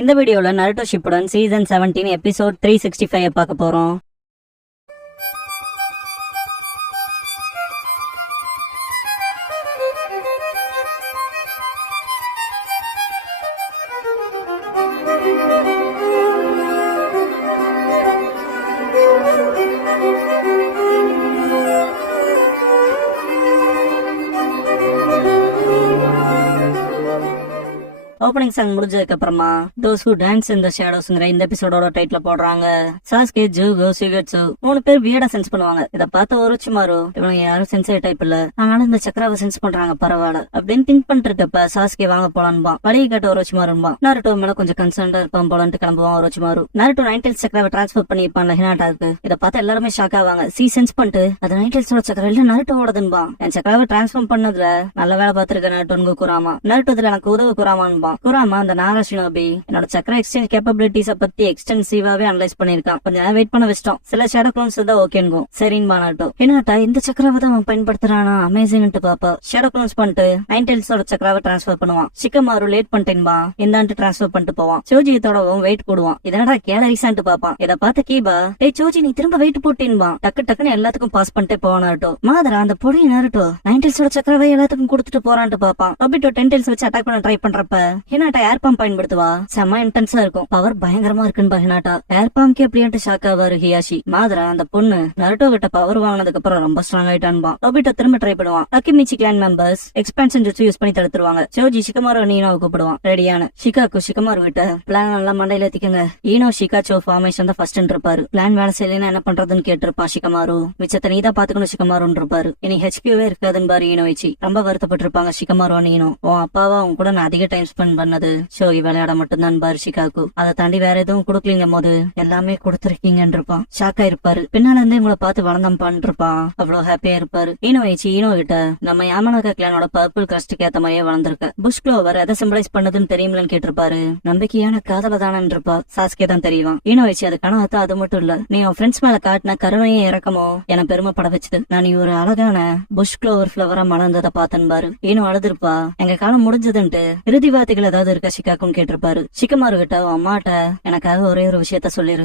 இந்த வீடியோல Naruto Shippuden season 17 episode 365 பார்க்க போறோம். ஓப்பனிங் சாங் முடிஞ்சதுக்கு அப்புறமா those who dance in the shadows-ங்கற இந்த எபிசோடோட டைட்டில் போடுறாங்க. சாஸ்கே, ஜூகோ, ஷிகட்சு 3 பேர் வியர்டா சென்ஸ் பண்ணுவாங்க. இத பார்த்த ஒரோச்சிமாரு இவங்க யாரும் சென்சிட்டிவ் டைப் இல்ல, ஆனாலும் இந்த சக்கராவை சென்ஸ் பண்றாங்க பரவாயில்ல அப்படின்னு திங்க் பண்ணிட்டு இருக்கப்ப சாஸ்கே வாங்க போலான்பா. வழியை காட்ட ஒரோச்சிமாருன்பா. நாருட்டோ மேல கொஞ்சம் கன்சர்ன்டா இருப்பான் போலன்ட்டு கிளம்புவான் ஒரோச்சிமாரு. நாருட்டோ நைன்டெல்ஸ் சக்கராவை டிரான்ஸ்பர் பண்ணிருப்பான் ஹினாட்டாக்கு. இதை பார்த்து எல்லாருமே ஷாக் ஆவாங்க. சென்ஸ் பண்ணிட்டு அது நைன்டெல்ஸோட சக்கரா இல்ல நாருட்டோடதுன்பா. என் சக்கராவை டிரான்ஸ்ஃபார்ம் பண்ணதுல நல்ல வேலை பார்த்திருக்க நாருட்டோன்னு குராமா. நாருட்டோ இதுல எனக்கு உதவு குராமான்பா. குராமா அந்த நாராஷினோபி என்னோட சக்கர எக்ஸ்சேஞ்ச் கேப்பபிலிட்டிஸ பத்தி எக்ஸ்டென்சிவாவே அனலைஸ் பண்ணிருக்கான். கொஞ்சம் வெயிட் பண்ண வச்சிட்டோம். சில ஷேடோ க்ளோன்ஸ் தான் ஓகேங்க சரின்னு பானாட்டோ. ஹினாட்டா இந்த சக்கராவை தான் அவன் பயன்படுத்துறானா அமேசிங்ட்டு பாப்பா. ஷேடோ க்ளோன்ஸ் பண்ணிட்டு நைன்டெல்ஸோட சக்கராவை டிரான்ஸ்பர் பண்ணுவான். சிக்கமாரு லேட் பண்ணிட்டேன்பா இந்தான்ட்டு டிரான்ஸ்பர் பண்ணிட்டு போவான். சோஜியத்தோடவும் வெயிட் போடுவான். இதனடா கேலரிஸான்ட்டு பாப்பான். இதை பார்த்த கீபா டேய் சோஜி நீ திரும்ப வெயிட் போட்டேன்பா. டக்குன்னு எல்லாத்துக்கும் பாஸ் பண்ணிட்டே போவானாட்டோ. மாதரா அந்த பொடி நாருட்டோ நைன்டெல்ஸோட சக்கராவை எல்லாத்துக்கும் கொடுத்துட்டு போறான்ட்டு பாப்பான். ரொபிட்டோ டென்டெல்ஸ் வச்சு அட்டாக் பண்ண ட்ரை பண்றப்ப ஹினாட்டா ஏர் பம்ப் பயன்படுத்துவா. செம்ம இன்டென்ஸா இருக்கும். பவர் பயங்கரமா இருக்குன்னு ஹினாட்டா. ஏர் பம்ப்க்கு அப்படின்ட்டு ஷாக் ஆவாரு ஹியாஷி. மாதரா அந்த பொண்ணு நருட்டோ கிட்ட பவர் வாங்கினதுக்கு அப்புறம் ரொம்ப ஸ்ட்ராங் ஆயிட்டான்பா. ரொபிட்டோ திரும்ப ட்ரை பண்ணுவான். Akimichi clan members expansion jutsu use பண்ணி தடுத்துருவாங்க. சோஜி ஷிகமாரு ஈனோவை கூப்பிடுவான். ரெடியான ஷிகாக்கு ஷிகமாரு கிட்ட பிளான் நல்லா மண்டையில ஏத்திக்கங்க. ஈனோ ஷிகாச்சோ ஃபார்மேஷன் தான் ஃபர்ஸ்ட் இருப்பாரு. பிளான் வேலை செய்யலன்னா என்ன பண்றதுன்னு கேட்டிருப்பான் ஷிகமாரு. மிச்சத்தை நீதான் பாத்துக்கணும் ஷிகமாருன்னு இருப்பாரு. இனி ஹெச்கியூவே இருக்காதுன்னு பாரு ஈனோவிச்சி. ரொம்ப வருத்தப்பட்டிருப்பாங்க ஷிகமாரு ஈனோ. உன் அப்பாவா உன் கூட நான் அதிக டைம் ஸ்பெண்ட் பண்ணது ஷோகி விளையாட மட்டும்தான் பாரு ஷிகாக்கு. அதை தாண்டி வேற எதுவும் கொடுக்கலீங்க போது எல்லாமே கொடுத்துருக்கீங்கன்னு இருப்பான். ஷாக்கா இருப்பாரு. பின்னால இருந்து உங்களை பார்த்து வளர்ந்தப்பான் இருப்பான். அவ்வளவு ஹாப்பியா இருப்பாரு. ஈனோவிச்சி ஈனோ கிட்ட நம்ம யாமனாக்கா கிளானோட பர்பிள் கிரஸ்டுக்கு ஏத்த மாதிரியே வளர்ந்துருக்க. புஷ் க்ளோவர் எதை சிம்பலைஸ் பண்ணதுன்னு தெரியுமில்லன்னு கேட்டிருப்பாரு. நம்பிக்கையான காதல தானு இருப்பா. சாஸ்கே தான் தெரியும். ஈனோவிச்சி அது கனவத்தா அது மட்டும் இல்ல, நீ உன் ஃப்ரெண்ட்ஸ் மேல காட்டின கருணையும் இறக்கமோ என பெருமைப்பட வச்சது. நான் நீ ஒரு அழகான புஷ் க்ளோவர் பிளவரா மலர்ந்ததை பார்த்தேன் பாரு. ஈனோ அழுதுருப்பா. எங்க காலம் முடிஞ்சதுன்ட்டு இறுதி வார்த்தைகள் ஏதாவது இருக்கா ஷிகாக்குன்னு கேட்டிருப்பாரு. ஷிகமாரு கிட்ட அம்மாட்ட எனக்காக ஒரே ஒரு விஷயத்த சொல்லிரு.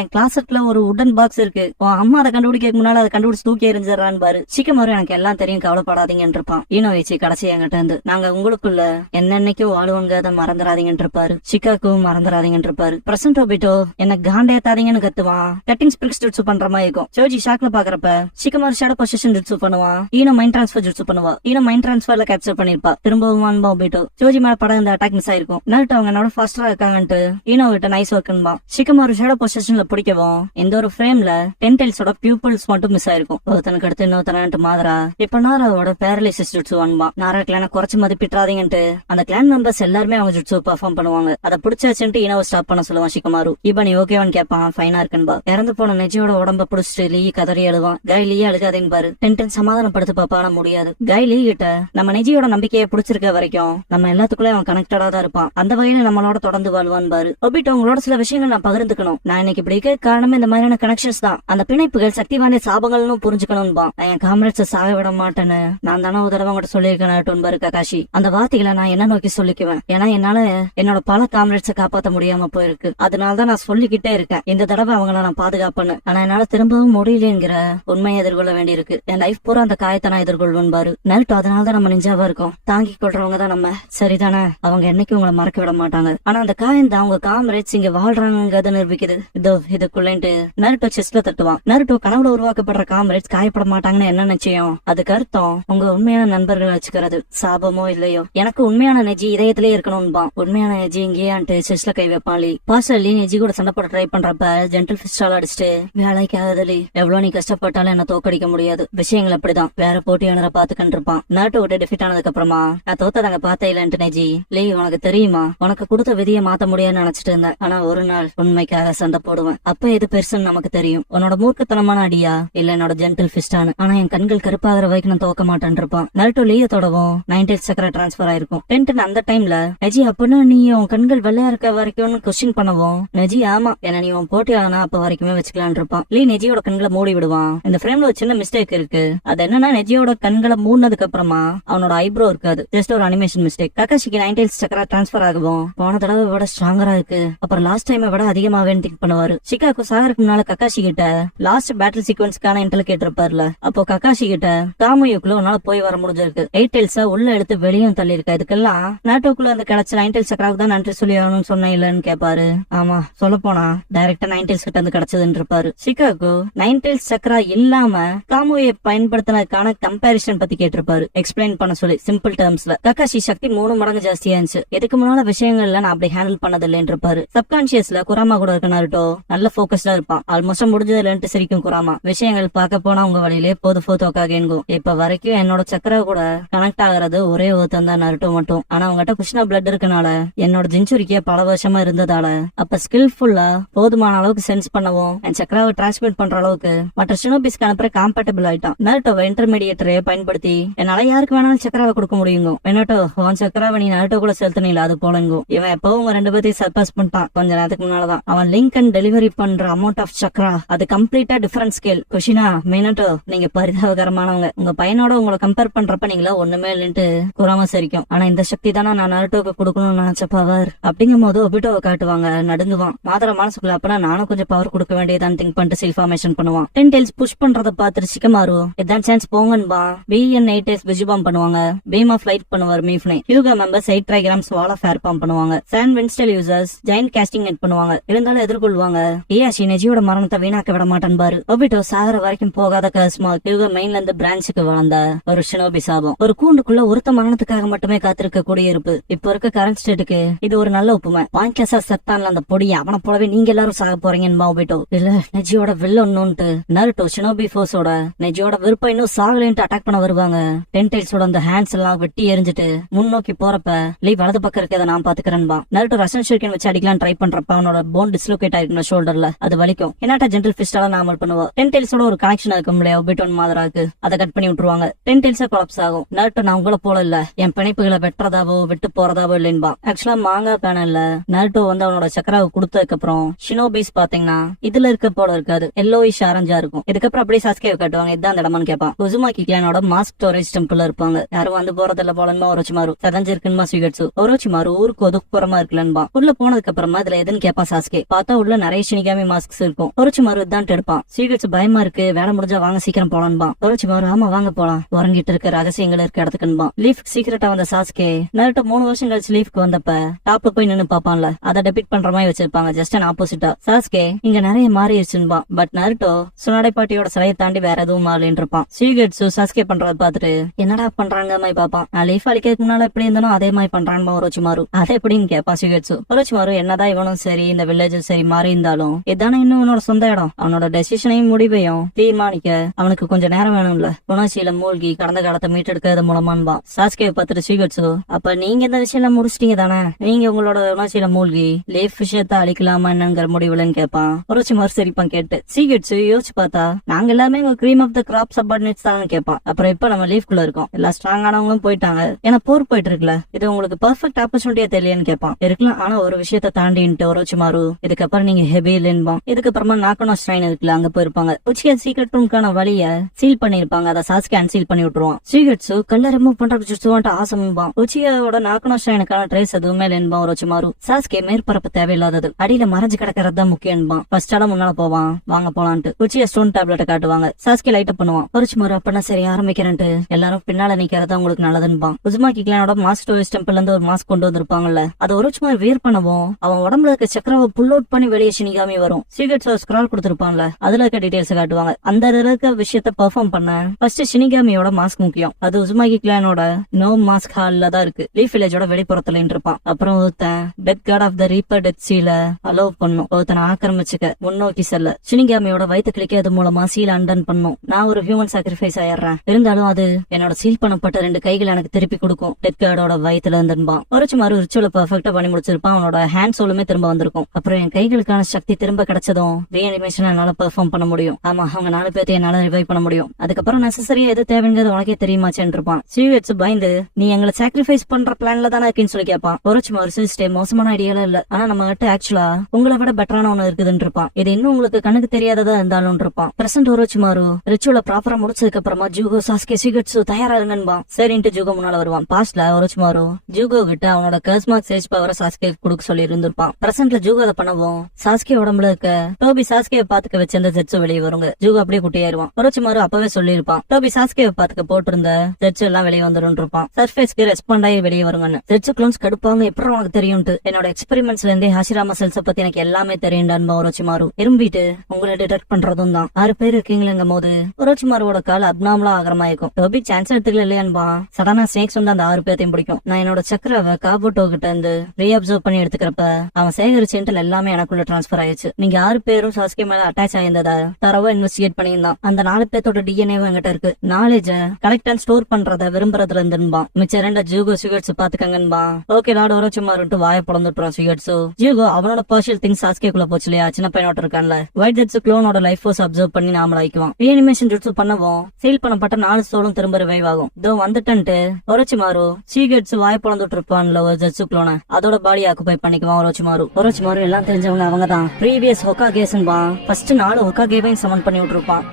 என் கிளாஸ்ல ஒரு உடன் பாக்ஸ் இருக்கு. உன் அம்மா அதை கண்டுபிடிக்க முன்னால அதை கண்டுபிடிச்சு தூக்கி எறிஞ்சிடறான்னு பாரு. ஷிகமாரு எனக்கு எல்லாம் தெரியும் கவலைப்படாதீங்கன்னு இருப்பான். ஈனோவிச்சி கடைசி என்கிட்ட இருந்து நாங்க உங்களுக்குள்ள என்னன்னைக்கும் வாழ்வங்க அதை மறந்துடாதீங்கன்னு இருப்பாரு. ஷிகாக்கும் மறந்துடாதீங்கன்னு இருப்பாரு. பிரசன்ட் ரொபிட்டோ என்ன காண்டேத்தாதீங்கன்னு கத்துவான். கட்டிங் ஸ்பிரிக்ஸ் ஜுட்சு பண்ற மாதிரி இருக்கும். சோஜி ஷாக்ல பாக்குறப்ப ஷிகமாரு ஷேடோ பொசிஷன் ஜுட்சு பண்ணுவான். ஈனோ மைண்ட் டிரான்ஸ்பர் ஜுட்சு பண்ணுவா. ஈனோ மைண்ட் டிரான்ஸ்பர்ல கேப்சர் பண்ணிருப்பா. திரும்பவும் ரொபிட்டோ சோஜி மேல படம் இந்த அட்டாக் மிஸ் ஆயிருக்கும். நருட்டோ அவங்க என்னோட ஃபாஸ்டரா இருக்காங்கன்ட்டு ஈனோ கிட்ட நைஸ் ஒர்க்குன்பா. ஷிகமாரு ஷேடோ பொசிஷன்ல பிடிக்கவும் இந்த ஒரு ஃப்ரேம்ல டென்டெல்ஸோட பியூப்பிள்ஸ் மட்டும் மிஸ் ஆயிருக்கும். ஒருத்தனுக்கு அடுத்து இன்னொருத்தனு மாதரா இப்ப நாராவோட பேரலிசிஸ் ஜுட்சு வான்பா. நாரா கிளான குறைச்சு மதிப்பிட்டாதீங்கன்ட்டு அந்த கிளான் மெம்பர்ஸ் எல்லாருமே அவங்க ஜுட்சு பெர்ஃபார்ம் பண்ணுவாங்க. அதை பிடிச்சாச்சுட்டு ஈனோவை ஸ்டாப் பண்ண சொல்லுவான் ஷிகமாரு. இப்ப நீ ஓகேவான்னு கேட்பான். ஃபைனா இருக்குன்பா. இறந்து போன நெஜியோட உடம்ப பிடிச்சிட்டு லீ கதறி அழுவான். கை லீ அழுகாதேன்னு பாரு. டென்டென் சமாதானப்படுத்து பாப்பான முடியாது. கை லீ கிட்ட நம்ம நெஜியோட நம்பிக்கையை பிடிச்சிருக்க வரைக்கும் நம்ம எல்லாத்துக்குள்ளே அவன் கனெக்டடா தான் இருப்பான். அந்த வகையில நம்மளோட தொடர்ந்து வாழ்வான் பாரு. ரொபிட்டோ உங்களோட சில விஷயங்கள் நான் பகிர்ந்துக்கணும். நான் இன்னைக்கு இப்படி இருக்க காரணமே இந்த மாதிரியான கனெக்ஷன்ஸ் தான். அந்த பிணைப்புகள் சக்தி வாய்ந்த சாபங்கள்னு புரிஞ்சுக்கணும்பா. என் காம்ரேட்ஸை சாக விட மாட்டேன்னு நான் தானே ஒரு தடவை உங்கள்கிட்ட சொல்லியிருக்கேன் பாரு ககாஷி. அந்த வார்த்தைகளை நான் என்ன நோக்கி சொல்லிக்குவேன். ஏன்னா என்னால என்னோட பல காம்ரேட்ஸை காப்பாற்ற முடியாம போயிருக்கு. அதனாலதான் நான் சொல்லிக்கிட்டே இருக்கேன் இந்த தடவை அவங்கள நான் பாதுகாப்பேன்னு. ஆனா என்னால திரும்பவும் முடியலங்கிற உண்மையை எதிர்கொள்ள வேண்டியிருக்கு. என் லைஃப் பூரா அந்த காயத்தை நான் எதிர்கொள்வேன் பாரு. நருட்டோ அதனாலதான் நம்ம நெஞ்சாவா இருக்கோம். தாங்கி கொள்றவங்க தான் நம்ம. சரிதானே? அவங்க என்னைக்கு உங்களை மறக்க விட மாட்டாங்க. ஆனா அந்த காயம் தான் அவங்க காம்ரேட்ஸ் இங்க வாழ்றாங்கிறத நிரூபிக்குது. இதோ இதுக்குள்ளேன்ட்டு நருட்டோ செஸ்ட்ல தட்டுவான். நருட்டோ கனவுல உருவாக்கப்படுற காம்ரேட்ஸ் காயப்பட மாட்டாங்கன்னு என்ன நிச்சயம்? அதுக்கு அர்த்தம் உங்க உண்மையான நண்பர்கள் வச்சுக்கிறது சாபமோ இல்லையோ. எனக்கு உண்மையான நெஜி இதயத்திலே இருக்கணும்பான். உண்மையான நெஜி இங்கேயான்ட்டு செஸ்ட்ல கை வைப்பான். பாஸ்டர்லி நெஜி கூட சண்டை போட ட்ரை பண்றப்ப ஜென்டல் பிஸ்டால் அடிச்சுட்டு வேலைக்கு ஆகுதலி எவ்வளவு நீ கஷ்டப்பட்டாலும் என்ன தோக்கடிக்க முடியாது. விஷயங்கள் அப்படிதான். வேற போட்டியாளரை பாத்துக்கிட்டு இருப்பான். நருட்டோ விட்டு டிஃபிட் ஆனதுக்கு அப்புறமா நான் தோத்ததாங்க பார்த்தே இல்லன்ட்டு நெஜி லே உனக்கு தெரியுமா உனக்கு கொடுத்த விதியை மாத்த முடியாதுன்னு நினைச்சிட்டு இருந்தேன். ஆனா ஒரு நாள் உண்மைக்காக சண்டை போடுவேன். அப்ப எது பெருசுன்னு நமக்கு தெரியும். உன்னோட மூர்க்கத்தனமான அடியா இல்ல என்னோட ஜென்டில் பிஸ்டானு. ஆனா என் கண்கள் கருப்பாகிற வரைக்கும் நான் தோக்க மாட்டேன் இருப்பான். நருட்டோ லீய தொடவும் நைன்டெல்ஸ் சக்கர டிரான்ஸ்பர் ஆயிருக்கும். டென்டன் அந்த டைம்ல நெஜி அப்படின்னா நீ உன் கண்கள் வெள்ளையா இருக்க வரைக்கும் கொஸ்டின் பண்ணவும் நெஜி ஆமா என்ன நீ உன் போட்டி ஆனா அப்ப வரைக்குமே வச்சுக்கலான் இருப்பான். லீ நெஜியோட கண்களை மூடி விடுவான். இந்த ஃப்ரேம்ல ஒரு சின்ன மிஸ்டேக் இருக்கு. அது என்னன்னா நெஜியோட கண்களை மூடினதுக்கு அப்புறமா அவனோட ஐப்ரோ இருக்காது. ஜஸ்ட் ஒரு அனிமேஷன் மிஸ்டேக். ககாஷிக்கு டெயில்ஸ் சக்கரா டிரான்ஸ்பர் ஆகும். போன தடவை விட ஸ்ட்ராங்கரா இருக்கு. அப்புறம் லாஸ்ட் டைம் விட அதிகமாவே திங்க் பண்ணுவாரு. சிகாகோ சாகருக்கு முன்னால கக்காஷி கிட்ட லாஸ்ட் பேட்டில் சீக்வன்ஸ்க்கான இன்டெல் கேட்டிருப்பாருல. அப்போ கக்காஷி கிட்ட காமுயுக்குள்ள உன்னால போய் வர முடிஞ்சிருக்கு. 8 டெயில்ஸ உள்ள எடுத்து வெளியும் தள்ளி இருக்க. இதுக்கெல்லாம் நாட்டோக்குள்ள அந்த கிடைச்ச 9 டெயில்ஸ் சக்கராவுக்கு தான் நன்றி சொல்லி ஆகணும்னு சொன்ன இல்லன்னு கேட்பாரு. ஆமா சொல்ல போனா டைரக்டா 9 டெயில்ஸ் கிட்ட வந்து கிடைச்சதுன்னு இருப்பாரு. சிகாகோ 9 டெயில்ஸ் சக்கரா இல்லாம காமுயை பயன்படுத்தினதுக்கான கம்பேரிசன் பத்தி கேட்டிருப்பாரு. எக்ஸ்பிளைன் பண்ண சொல்லி சிம்பிள் டேர்ம்ஸ்ல. கக்காஷி சக்தி 3 மடங்கு ஜாஸ்தியா இருந்துச்சு. இதுக்கு முன்னால விஷயங்கள்ல நான் அப்படி ஹேண்டில் பண்ணது இல்லைன்னு இருப்பாரு. சப்கான்சியஸ்ல குராமா கூட இருக்க நாருட்டோ நல்ல போக்கஸ்டா இருப்பான். ஆல்மோஸ்ட் முடிஞ்சதுலன்ட்டு சிரிக்கும் குராமா. விஷயங்கள் பார்க்க போனா உங்க வழியிலே போது போத்தோக்காகேங்கும். இப்ப வரைக்கும் என்னோட சக்கர கூட கனெக்ட் ஆகுறது ஒரே ஒருத்தன் தான் நருட்டோ மட்டும். ஆனா அவங்ககிட்ட குஷ்ணா பிளட் இருக்கனால என்னோட ஜென்சுரிக்கே பல வருஷமா இருந்ததால அப்ப ஸ்கில்ஃபுல்லா போதுமான அளவுக்கு சென்ஸ் பண்ணவும் என் சக்கராவை டிரான்ஸ்மிட் பண்ற அளவுக்கு மற்ற ஷினோபிஸ்க்கு அனுப்புற காம்பேட்டபிள் ஆயிட்டான். நருட்டோவை இன்டர்மீடியேட்டரை பயன்படுத்தி என்னால யாருக்கு வேணாலும் சக்கராவை கொடுக்க முடியுங்க. என்னட்டோ உன் சக்கராவை நீ நருட்டோ கூட செலுத்தினீல அது போலங்கும். இவன் எப்பவும் உங்க 2 பேர்த்தையும் சர்பாஸ் பண்ணிட்டான் கொஞ்ச நேரத்துக்கு முன்னாலதான். அவன் லிங்க் அண்ட் டெலிவரி பண்ற அமௌண்ட் ஆஃப் சக்கரா அது கம்ப்ளீட்டா டிஃபரண்ட் ஸ்கேல். குஷினா மினட்டோ நீங்க பரிதாபகரமானவங்க. உங்க பையனோட உங்களை கம்பேர் பண்றப்ப நீங்களா ஒண்ணுமே இல்லைன்ட்டு குராம சரிக்கும். ஆனா இந்த சக்தி தானே நான் நருட்டோக்கு கொடுக்கணும்னு நினைச்ச பவர். அப்படிங்கும் போது ஒபிட்டோவை காட்டுவாங்க. நடுங்குவான். மாதர மனசுக்குள்ள அப்பனா நானும் கொஞ்சம் பவர் கொடுக்க வேண்டியதான் திங்க் பண்ணிட்டு செல்ஃப் ஃபார்மேஷன் பண்ணுவான். 10 டெயில்ஸ் புஷ் பண்றத பார்த்துட்டு சிக்கமாரு இதான் சான்ஸ் போங்கன்பா. BN8S விஜுபாம் பண்ணுவாங்க. பீம் ஆஃப் லைட் பண்ணுவார் மீஃப்னே. Hyuga members 8 trigrams wall of fair palm பண்ணுவாங்க. சான் வின்ஸ்டல் யூசர்ஸ் ஜெயண்ட் காஸ்டிங் நெட் பண்ணுவாங்க. இருந்தாலும் எதிர்கொள்வாங்க. ஏயாஷி நெஜியோட மரணத்தை வீணாக்க விட மாட்டான் பாரு. ஒபிட்டோ சாகர வரைக்கும் போகாத கஸ்மா ஹியூகா மெயின்ல இருந்து பிரான்ச்சுக்கு வளர்ந்த ஒரு ஷினோபி சாபம். ஒரு கூண்டுக்குள்ள ஒருத்த மரணத்துக்காக மட்டுமே காத்திருக்க கூடிய இருப்பு. இப்ப இருக்க கரண்ட் ஸ்டேட்டுக்கு இது ஒரு நல்ல ஒப்புமை. பாங்கேசா செத்தான்ல அந்த பொடி அவனை போலவே நீங்க எல்லாரும் சாக போறீங்கன்னு ஒபிட்டோ. இல்ல நெஜியோட வில்லொன்னுட்டு நருட்டோ ஷினோபி ஃபோர்ஸோட நெஜியோட விருப்பம் இன்னும் சாகலேன்ட்டு அட்டாக் பண்ண வருவாங்க. 10 டெயில்ஸோட அந்த ஹேண்ட்ஸ் எல்லாம் வெட்டி எரிஞ்சிட்டு முன்னோக்கி போறப்ப லீவ் வலது பக்கம் இருக்கதை நான் பாத்துக்கிறேன்பா. நருட்டோ ரஷன் ஷூரிகன் வச்சு அடிக்கலாம் ட்ரை பண்றப்ப அவனோட போன் டிஸ்லோகேட் ஆயிருக்கணும் ஷோல்டர்ல. அது வலிக்கும். என்னட்டா ஜென்டல் ஃபிஸ்டால நாமல் பண்ணுவோம். 10 டெயில்ஸோட ஒரு கனெக்ஷன் இருக்கும் இல்லையா ஒபிட்டோன் மாதராக்கு. அதை கட் பண்ணி விட்டுருவாங்க. 10 டெயில்ஸா கொலாப்ஸ் ஆகும். நருட்டோ நான் உங்களை போல இல்ல என் பிணைப்புகளை வெட்டுறதாவோ விட்டு போறதாவோ இல்லைன்பா. ஆக்சுவலா மாங்கா பேனல்ல நருட்டோ வந்து அவனோட சக்கராவை கொடுத்ததுக்கு அப்புறம் ஷினோபிஸ் பாத்தீங்கன்னா இதுல இருக்க போல இருக்காது. எல்லோயிஷ் ஆரஞ்சா இருக்கும். இதுக்கப்புறம் அப்படியே சாஸ்கேவை காட்டுவாங்க. இதுதான் அந்த இடமான்னு கேட்பான். உசுமாக்கி கிளானோட மாஸ்க் ஸ்டோரேஜ் டெம்பிள் இருப்பாங்க. யாரும் வந்து போறதில்ல போலன்பா. ஒரோச்சிமாரு சதஞ்சிருக்குமா சுகட்சு. ஒரோச்சிமாரு ஊருக்கு ஒதுக்குப்புறமா இருக்கலன்பா. உள்ள போனதுக்கு அப்புறமா இதுல எதுன்னு கேட்பான் சாஸ்கே. பார்த்தா உள்ள நிறைய ஷினிகாமி மாஸ்க்ஸ் இருக்கும். ஒரோச்சிமாரு தான் எடுப்பான். சுகட்சு பயமா இருக்கு வேலை முடிஞ்சா வாங்க சீக்கிரம் போலான்பா. ஒரோச்சிமாரு ஆமா வாங்க போலாம். உறங்கிட்டு இருக்க ரகசியங்கள் இருக்க இடத்துக்குன்பா. லீஃப் சீக்கிரட்டா வந்த சாஸ்கே நருட்டோ 3 வருஷம் கழிச்சு லீஃப்க்கு வந்தப்ப டாப்ல போய் நின்னு பாப்பான்ல அதை டெபிட் பண்ற மாதிரி வச்சிருப்பாங்க. ஜஸ்ட் அண்ட் ஆப்போசிட்டா. சாஸ்கே இங்க நிறைய மாறிடுச்சுன்பா. பட் நருட்டோ சுனாடை பாட்டியோட சிலையை தாண்டி வேற எதுவும் மாறலன்னு இருப்பான். சுகட்சு சாஸ்கே பண்றத பாத்துட்டு என்னடா பண்றாங்க மாதிரி பாப்பான். நான் லீஃப் அழிக்கிறதுக்கு முன்னால எப்படி இருந்தாலும் அதே மாதிரி பண்றான்பா ஒரோச்சிமாரு. அது எப்படின்னு கேட்பான் சுகட்சு. ஒரோச்சிமாரு என்னதான் இவனும் சரி இந்த வில்லேஜும் சரி மாறி இருந்தாலும் இதானே இன்னும் அவனோட சொந்த இடம். அவனோட டெசிஷனையும் முடிவையும் தீர்மானிக்க அவனுக்கு கொஞ்சம் நேரம் வேணும்ல. உணர்ச்சியில மூழ்கி கடந்த காலத்தை மீட்டெடுக்கிறது மூலமான்பா. சாஸ்கே பார்த்துட்டு சுகட்சு அப்ப நீங்க இந்த விஷயம் முடிச்சிட்டீங்க தானே. நீங்க உங்களோட உணர்ச்சியில மூழ்கி லீஃப் விஷயத்தை அழிக்கலாமா என்னங்கிற முடிவுலன்னு கேட்பான். ஒரோச்சிமாரு சரிப்பான் கேட்டு. சுகட்சு யோசிச்சு பார்த்தா நாங்க எல்லாமே உங்க cream of the crop subordinates தான் கேட்பான். அப்புறம் இப்ப நம்ம லீஃப்குள்ள இருக்கோம். எல்லா ஸ்ட்ராங்கானவங்களும் போயிட்டாங்க. ஏன்னா போர் போயிட்டு இருக்குல்ல. இது உங்களுக்கு பெர்ஃபெக்ட் ஆப்பர்ச்சுனிட்டியா தெரியலன்னு கேட்பான். இருக்கலாம் ஆனா ஒரு விஷயத்த தாண்டிட்டு ஒரோச்சிமாரு இதுக்கப்புறம் நீங்க ஹெவி இல்லைன்பான். இதுக்கப்புறமா நாக்கனோ ஸ்ட்ரைன் இருக்குல்ல அங்க போயிருப்பாங்க. உச்சியா சீக்ரெட் ரூம்க்கான வழிய சீல் பண்ணிருப்பாங்க. அதை சாஸ்கே அன்சீல் பண்ணி விட்டுருவான். சுகட்சு கல்ல ரிமூவ் பண்றதுக்கு ஆசைம்பான். உச்சியாவோட நாக்கனோ ஸ்ட்ரைனுக்கான ட்ரேஸ் எதுவுமே இல்லைன்பான் ஒரோச்சிமாரு. சாஸ்கே மேற்பரப்பு தேவையில்லாதது அடியில மறைஞ்சு கிடக்கிறது தான் முக்கியம்பான். ஃபர்ஸ்ட் ஆட முன்னால போவான் வாங்க போலான்ட்டு. உச்சியா ஸ்டோன் டேப்லெட்டை காட்டுவாங்க. சாஸ்கே லைட் அப் பண்ணுவான். ஒரோச்சிமாரு அப்பனா சரி ஆரம்பிக்கிறேன்ட்டு எல்லாரும் பின்னால நிக்கிறதா உங்களுக்கு நல்லதுன்பான். உசுமாக்கி கிளானோட மாஸ்க் ஸ்டோரேஜ் டெம்பிள்ல இருந்து ஒரு மாஸ்க் கொண்டு வந்திருப்பாங்கல்ல அது ஒரோச்சிமாரு வியர் பண்ணவும் அவன் உடம்புல இருக்க சக்கராவை புல் அவுட் பண்ணி வெளியே ஷினிகாமி வரும். சீக்ரெட்ஸ் ஸ்க்ரால் கொடுத்திருப்பான்ல அதுல இருக்க டீடைல்ஸ் காட்டுவாங்க. அந்த இருக்க விஷயத்த பெர்ஃபார்ம் பண்ண ஃபர்ஸ்ட் ஷினிகாமியோட மாஸ்க் முக்கியம். அது உசுமாக்கி கிளானோட நோ மாஸ்க் ஹால்ல தான் இருக்கு. லீஃப் வில்லேஜோட வெளிப்புறத்துல இருப்பான். அப்புறம் ஒருத்தன் death card of the reaper death சீல அலோவ் பண்ணும். ஒருத்தனை ஆக்கிரமிச்சுக்க முன்னோக்கி செல்ல ஷினிகாமியோட வயிற்று கிளிக்கிறது மூலமா சீல் அண்டன் பண்ணும். நான் ஒரு ஹியூமன் சாக்ரிஃபைஸ் ஆயிடுறேன். இருந்தாலும் அது என்னோட சீல் பண்ணப்பட்ட 2 கைகள் எனக்கு திருப்பி கொடுக்கும். டெத் கார்டோட வயிற்றுல இருந்துபான். ஒரோச்சிமாரு ரிச்சுவலை பெர்ஃபெக்ட்டா பண்ணி முடிச்சிருப்பான். அவனோட ஹேண்ட் சோலுமே திரும்ப வந்திருக்கும். அப்புறம் என் கைகளுக்கான சக்தி திரும்ப கிடைச்சதும் ரீஅனிமேஷன் என்னால பெர்ஃபார்ம் பண்ண முடியும். ஆமா அவங்க 4 பேர்த்தையும் என்னால ரிவைவ் பண்ண முடியும். அதுக்கப்புறம் நெசசரியா எது தேவைங்கிறது உனக்கே தெரியுமாச்சேன்னு இருப்பான். சுகட்சு பயந்து நீ எங்களை சாக்ரிஃபைஸ் பண்ற பிளான்ல தானே இருக்குன்னு சொல்லி கேட்பான். ஒரோச்சிமாரு சிஸ்டே மோசமான ஐடியால இல்ல. ஆனா நம்ம கிட்ட ஆக்சுவலா உங்களை விட பெட்டரான ஒண்ணு இருக்குதுன்னு இருப்பான். இது இன்னும் உங்களுக்கு கண்ணுக்கு தெரியாததா இருந்தாலும் இருப்பான். பிரசன்ட் ஒரோச்சிமாரு ரிச்சுவலை ப்ராப்பரா முடிச்சதுக்கு அப்புறமா ஜூகோ சாஸ்கே சுகட்சு தயாரா இருங்கன்பான். சரின்ட்டு ஜூகோ முன்னால வருவான். பாஸ்ட்ல ஒரோச்சிமாரு ஜூகோ கிட்ட அவனோட கர்ஸ்மார்க் சேஜ் பவரை சாஸ்கே கொடுக்க சொல்லி இருந்திருப்பான். பிரசன்ட்ல ஜூகோ அதை பண்ணவும் சாஸ்கே உடம்புல இருக்க டோபி சாஸ்கே பாத்துக்க வச்சிருந்த ஜெட்ஸு வெளியே வருங்க. ஜூகோ அப்படியே குட்டியாயிருவான். ஒரோச்சிமாரு அப்பவே சொல்லியிருப்பான் டோபி சாஸ்கே பாத்துக்க போட்டிருந்த ஜெட்ஸ் எல்லாம் வெளியே வந்துடும் இருப்பான். சர்ஃபேஸ்க்கு ரெஸ்பாண்ட் ஆகி வெளியே வருங்கன்னு. Jets clones கடுப்பாங்க. எப்படி உனக்கு தெரியும்ட்டு என்னோட எக்ஸ்பெரிமெண்ட்ஸ்ல இருந்தே ஹாஷிராமா செல்ஸ பத்தி எனக்கு எல்லாமே தெரியும்டான் ஒரோச்சிமாரு. இரும்பிட்டு உங்களை டிடெக்ட் பண்றதும் தான் 6 பேர் இருக்கீங்களேங்கும் போது ஒரோச்சிமாருவோட கால் அப்நார்மலா ஆகிரமா இருக்கும். டோபி சான்ஸ் எடுத்துக்கல இல்லையான்பா. சடனா ஸ்னேக்ஸ் வந்து அந்த 6 பேர்த்தையும் பிடிக்கும். நான் என்னோட சக்கரவை காபோட்டோ கிட்ட இருந்து ரீஅப்சர்வ் பண்ணி எடுத்துக்கிறப்ப அவன் சேகரிச்ச இன்டெல் எல்லாமே எனக்குள்ள டிரான்ஸ்பர் ஆயிடுச்சு. நீங்க 6 பேரும் சாஸ்கே மேல அட்டாச் ஆயிருந்ததா தரவா இன்வெஸ்டிகேட் பண்ணியிருந்தான். அந்த 4 பேர்த்தோட டிஎன்ஏவும் என்கிட்ட இருக்கு. நாலேஜ கலெக்ட் அண்ட் ஸ்டோர் பண்றத விரும்புறதுல இருந்துன்பான். மிச்ச 2 ஜூகோ சிகரெட்ஸ் பாத்துக்கங்கன்பா. ஓகே லார்ட் ஒரோச்சிமாருன்ட்டு வாயை பொழந்துட்டுறான் சிகரெட்ஸ். ஜூகோ அவனோட பர்ஷியல் திங்ஸ் சாஸ்கேக்குள்ள போச்சு இல்லையா, சின்ன பையனோட இருக்கான்ல. ஒயிட் ஜெட்ஸ் க்ளோனோட லைஃப் ஃபோர்ஸ் அப்சர்வ் பண்ணி நாம ஆயிக்குவான். ரீஅனிமேஷன் ஜுட்ஸு பண்ணவும் சீல் பண்ணப்பட்ட 4 சோலும் திரும்ப ரிவைவ் ஆகும். இதோ வந்துட்டன்ட்டு ஒரோச்சிமாரு சிகரெட்ஸ் வாய் பொழந்துட்டு இருப்பான்ல ஒரு ஜெட்ஸு க்ளோனை அதோட பாடி ஆக்குபை பண்ணிக்குவான் ஒரோச்சிமாரு. ஒரோச்சிமாரு எல்லாம் தெரிஞ்சவங்க அவங்க தான். ப்ரீவியஸ் ஹொக்காகேஸ்ன்பா. ஃபர்ஸ்ட் 4 ஹொக்காகேவையும் சமன் பண்ணி விட்டுருப்பான்.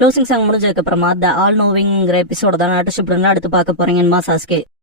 க்ளோசிங் சாங் முடிஞ்சதுக்கு அப்புறமா த ஆல் நோவிங்கிற எபிசோட தான் அடுத்து பார்க்க போறீங்கன்னு சாஸ்கே.